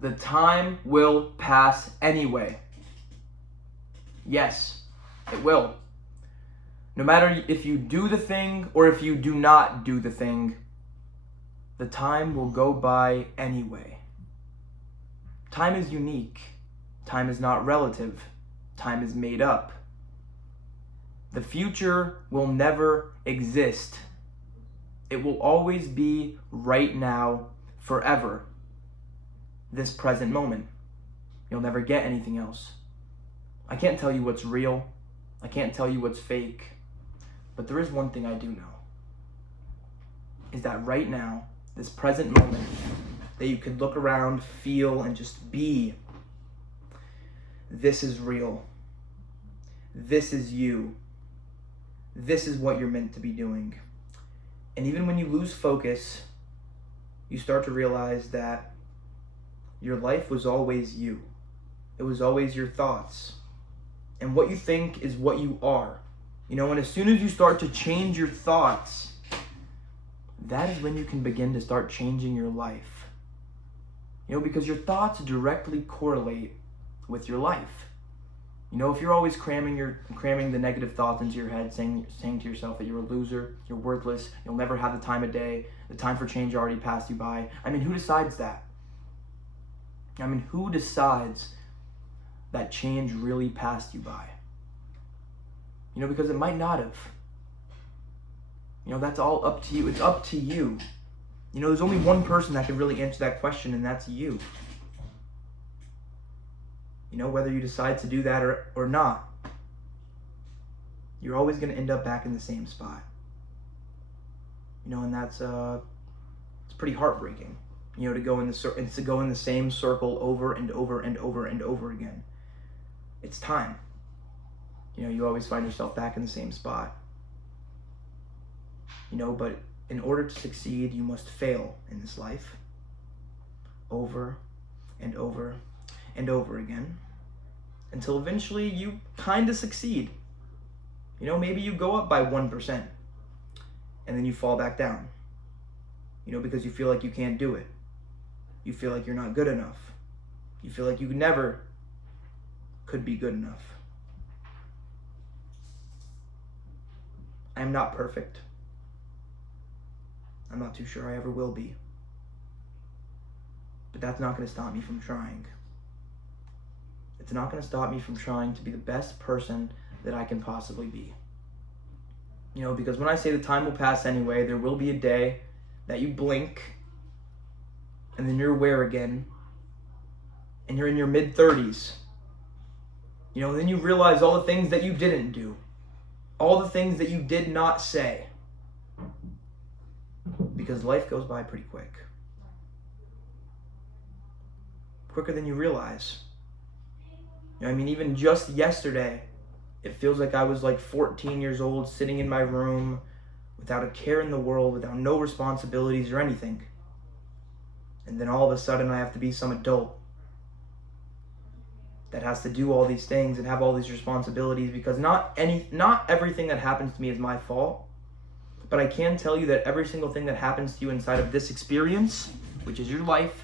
The time will pass anyway. Yes, it will. No matter if you do the thing or if you do not do the thing, the time will go by anyway. Time is unique. Time is not relative. Time is made up. The future will never exist. It will always be right now, forever. This present moment. You'll never get anything else. I can't tell you what's real. I can't tell you what's fake. But there is one thing I do know. Is that right now, this present moment, that you could look around, feel, and just be, this is real. This is you. This is what you're meant to be doing. And even when you lose focus, you start to realize that your life was always you. It was always your thoughts. And what you think is what you are. And as soon as you start to change your thoughts, that is when you can begin to start changing your life. Because your thoughts directly correlate with your life. If you're always cramming the negative thoughts into your head, saying to yourself that you're a loser, you're worthless, you'll never have the time of day, the time for change already passed you by. Who decides that? Who decides that change really passed you by? Because it might not have. That's all up to you. It's up to you. There's only one person that can really answer that question, and that's you. Whether you decide to do that or not, you're always going to end up back in the same spot. And that's it's pretty heartbreaking. To go in the same circle over and over and over and over again. It's time. You always find yourself back in the same spot. But in order to succeed, you must fail in this life over and over and over again until eventually you kind of succeed. Maybe you go up by 1% and then you fall back down, because you feel like you can't do it. You feel like you're not good enough. You feel like you never could be good enough. I am not perfect. I'm not too sure I ever will be. But that's not going to stop me from trying. It's not going to stop me from trying to be the best person that I can possibly be. Because when I say the time will pass anyway, there will be a day that you blink and then you're aware again and you're in your mid-30s. Then you realize all the things that you didn't do, all the things that you did not say. Because life goes by pretty quick. Quicker than you realize. Even just yesterday, it feels like I was like 14 years old, sitting in my room, without a care in the world, without no responsibilities or anything. And then all of a sudden I have to be some adult that has to do all these things and have all these responsibilities, because not everything that happens to me is my fault. But I can tell you that every single thing that happens to you inside of this experience, which is your life,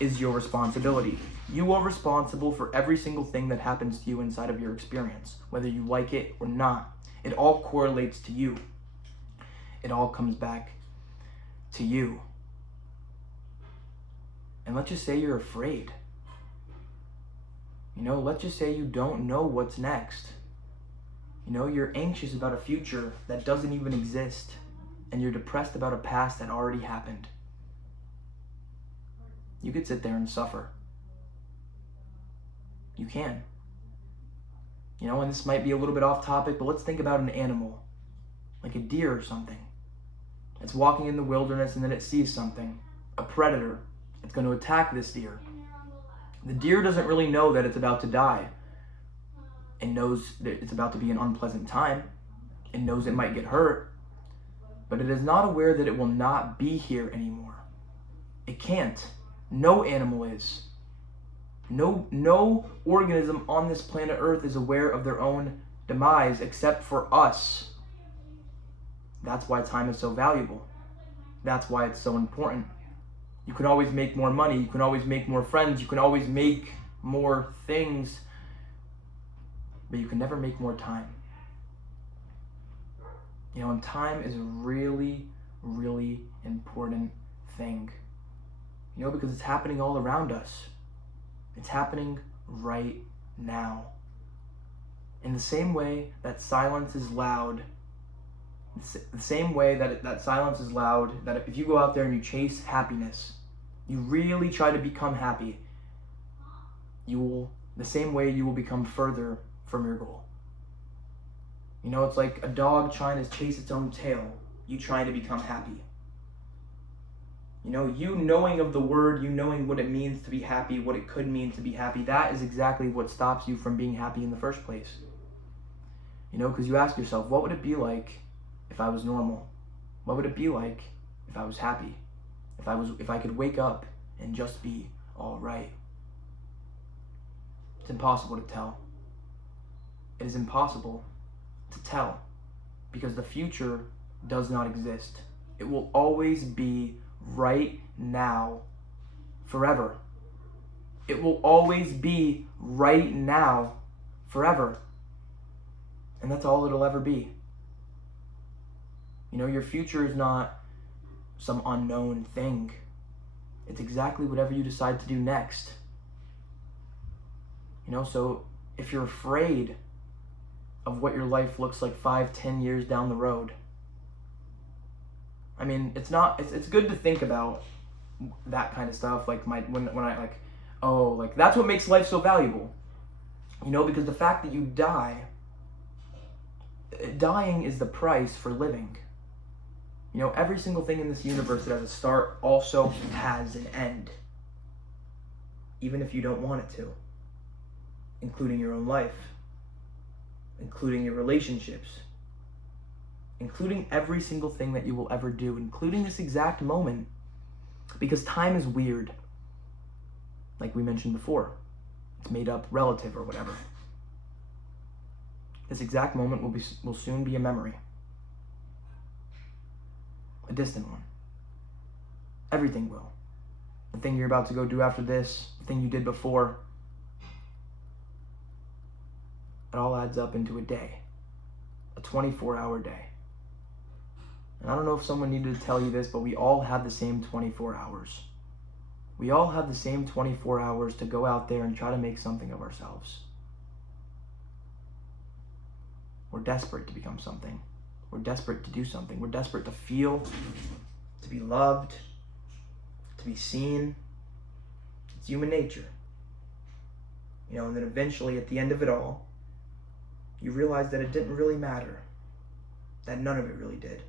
is your responsibility. You are responsible for every single thing that happens to you inside of your experience, whether you like it or not. It all correlates to you. It all comes back to you. And let's just say you're afraid. Let's just say you don't know what's next. You're anxious about a future that doesn't even exist. And you're depressed about a past that already happened. You could sit there and suffer. You can. And this might be a little bit off topic, but let's think about an animal, like a deer or something. It's walking in the wilderness and then it sees something, a predator. It's going to attack this deer. The deer doesn't really know that it's about to die. It knows that it's about to be an unpleasant time. It knows it might get hurt. But it is not aware that it will not be here anymore. It can't. No animal is. No organism on this planet Earth is aware of their own demise except for us. That's why time is so valuable. That's why it's so important. You can always make more money. You can always make more friends. You can always make more things. But you can never make more time. And time is a really, really important thing. Because it's happening all around us. It's happening right now. In the same way that silence is loud, the same way that silence is loud, that if you go out there and you chase happiness, you really try to become happy, the same way you will become further from your goal. It's like a dog trying to chase its own tail, you trying to become happy. You knowing of the word, you knowing what it means to be happy, what it could mean to be happy, that is exactly what stops you from being happy in the first place. Because you ask yourself, what would it be like if I was normal? What would it be like if I was happy? If I could wake up and just be all right? It's impossible to tell. It is impossible to tell because the future does not exist. It will always be right now, forever. It will always be right now, forever. And that's all it'll ever be. Your future is not some unknown thing. It's exactly whatever you decide to do next. So if you're afraid of what your life looks like 5-10 years down the road, it's good to think about that kind of stuff. Like that's what makes life so valuable. Because the fact that you dying is the price for living. Every single thing in this universe that has a start also has an end. Even if you don't want it to. Including your own life. Including your relationships. Including every single thing that you will ever do. Including this exact moment. Because time is weird. Like we mentioned before. It's made up relative or whatever. This exact moment will soon be a memory. A distant one. Everything will. The thing you're about to go do after this, the thing you did before, it all adds up into a day. A 24-hour day. And I don't know if someone needed to tell you this, but we all have the same 24 hours. We all have the same 24 hours to go out there and try to make something of ourselves. We're desperate to become something. We're desperate to do something. We're desperate to feel, to be loved, to be seen. It's human nature. And then eventually at the end of it all, you realize that it didn't really matter. That none of it really did.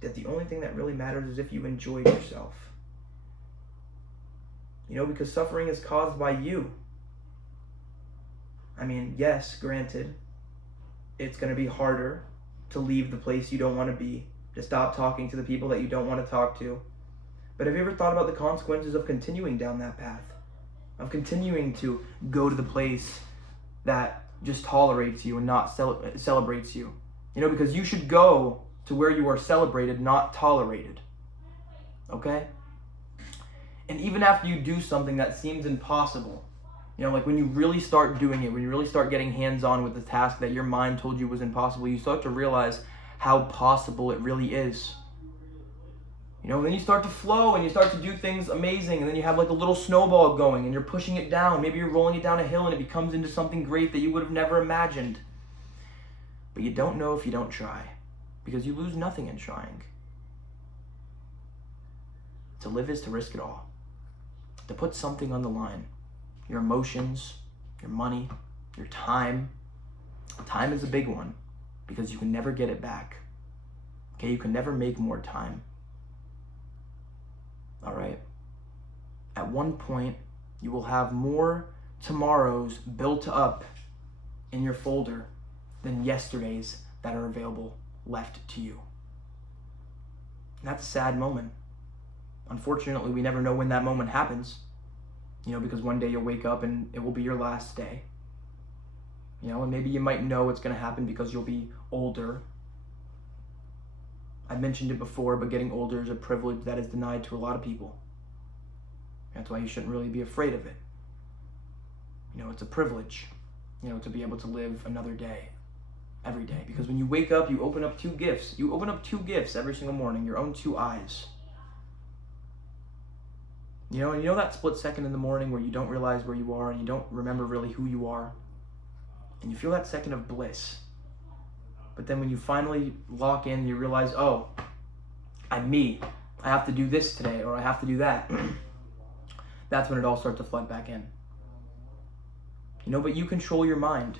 That the only thing that really matters is if you enjoyed yourself. Because suffering is caused by you. Yes, granted, it's going to be harder to leave the place you don't want to be, to stop talking to the people that you don't want to talk to. But have you ever thought about the consequences of continuing down that path? Of continuing to go to the place that just tolerates you and not celebrates you? Because you should go to where you are celebrated, not tolerated. Okay? And even after you do something that seems impossible, like when you really start doing it, when you really start getting hands-on with the task that your mind told you was impossible, you start to realize how possible it really is. Then you start to flow and you start to do things amazing, and then you have like a little snowball going and you're pushing it down. Maybe you're rolling it down a hill and it becomes into something great that you would have never imagined. But you don't know if you don't try, because you lose nothing in trying. To live is to risk it all. To put something on the line. Your emotions, your money, your time. Time is a big one because you can never get it back. Okay, you can never make more time. All right? At one point, you will have more tomorrows built up in your folder than yesterdays that are available left to you. And that's a sad moment. Unfortunately, we never know when that moment happens. Because one day you'll wake up and it will be your last day. And maybe you might know it's going to happen because you'll be older. I mentioned it before, but getting older is a privilege that is denied to a lot of people. That's why you shouldn't really be afraid of it. You know, it's a privilege, you know, to be able to live another day, every day. Because when you wake up, you open up two gifts. You open up two gifts every single morning, your own two eyes. You know, and you know that split second in the morning where you don't realize where you are and you don't remember really who you are. And you feel that second of bliss. But then when you finally lock in, you realize, oh, I'm me. I have to do this today, or I have to do that. That's when it all starts to flood back in. You know, but you control your mind.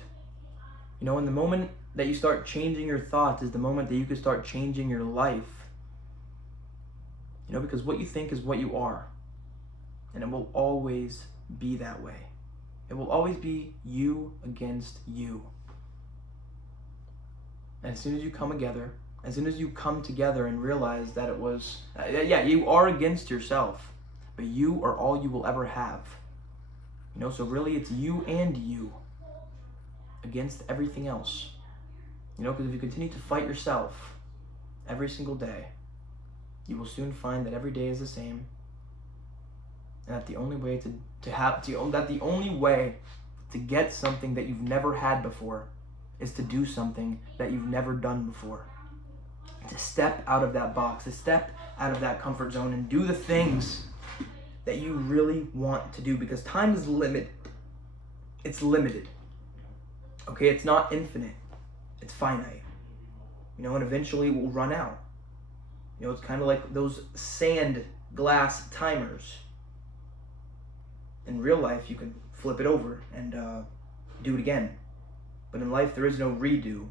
You know, and the moment that you start changing your thoughts is the moment that you can start changing your life. You know, because what you think is what you are. And it will always be that way. It will always be you against you. And as soon as you come together and realize that it was, you are against yourself, but you are all you will ever have. You know, so really it's you and you against everything else. You know, because if you continue to fight yourself every single day, you will soon find that every day is the same. And that the only way the only way to get something that you've never had before is to do something that you've never done before. To step out of that box, to step out of that comfort zone and do the things that you really want to do, because time is limited. It's limited. Okay, it's not infinite. It's finite. You know, and eventually it will run out. You know, it's kind of like those sand glass timers. In real life, you can flip it over and do it again. But in life, there is no redo. You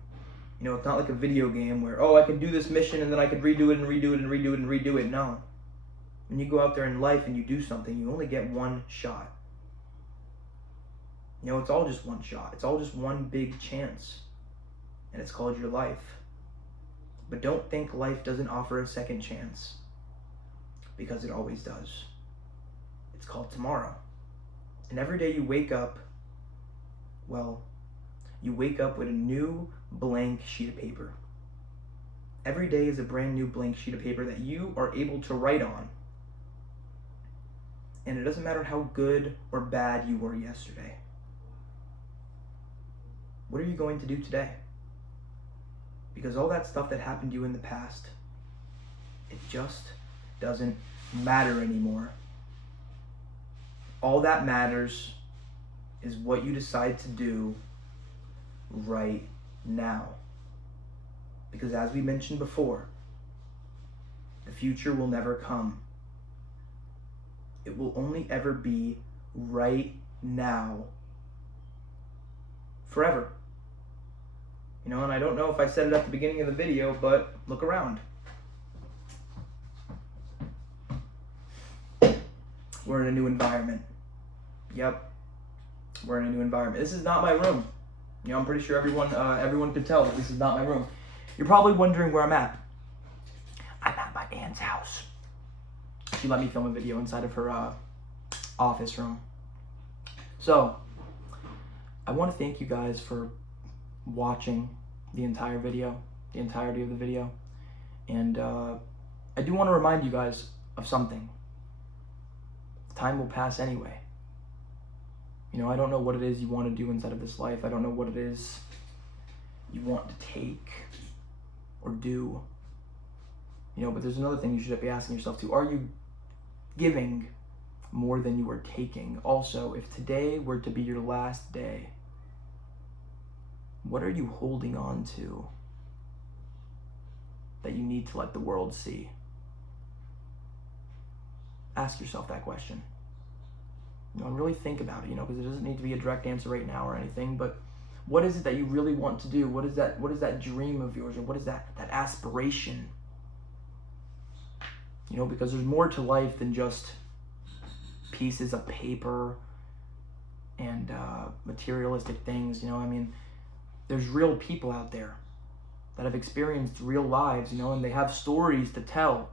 know, it's not like a video game where, oh, I can do this mission and then I could redo it and redo it and redo it and redo it. No. When you go out there in life and you do something, you only get one shot. You know, it's all just one shot. It's all just one big chance. And it's called your life. But don't think life doesn't offer a second chance. Because it always does. It's called tomorrow. And every day you wake up, well, you wake up with a new blank sheet of paper. Every day is a brand new blank sheet of paper that you are able to write on. And it doesn't matter how good or bad you were yesterday. What are you going to do today? Because all that stuff that happened to you in the past, it just doesn't matter anymore. All that matters is what you decide to do right now. Because as we mentioned before, the future will never come. It will only ever be right now. Forever. You know, and I don't know if I said it at the beginning of the video, but look around. We're in a new environment. Yep. We're in a new environment. This is not my room. You know, I'm pretty sure everyone could tell that this is not my room. You're probably wondering where I'm at. I'm at my aunt's house. She let me film a video inside of her office room. So, I want to thank you guys for watching the entire video, the entirety of the video. And I do want to remind you guys of something. Time will pass anyway. You know, I don't know what it is you want to do inside of this life. I don't know what it is you want to take or do. You know, but there's another thing you should be asking yourself too. Are you giving more than you are taking? Also, if today were to be your last day, what are you holding on to that you need to let the world see? Ask yourself that question. You know, and really think about it, you know, because it doesn't need to be a direct answer right now or anything, but what is it that you really want to do? What is that dream of yours, or what is that aspiration? You know, because there's more to life than just pieces of paper and materialistic things, you know. I mean, there's real people out there that have experienced real lives, you know, and they have stories to tell.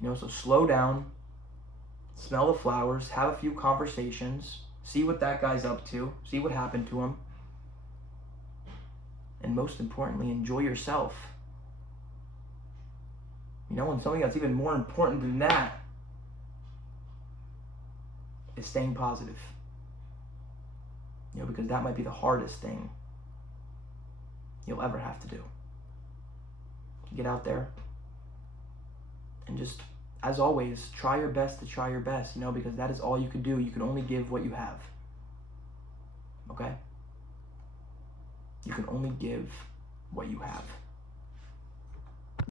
You know, so slow down, smell the flowers, have a few conversations, see what that guy's up to, see what happened to him, and most importantly, enjoy yourself. You know, and something that's even more important than that is staying positive. Because that might be the hardest thing you'll ever have to do. Get out there and just, as always, try your best to try your best, because that is all you can do. You can only give what you have. Okay? You can only give what you have.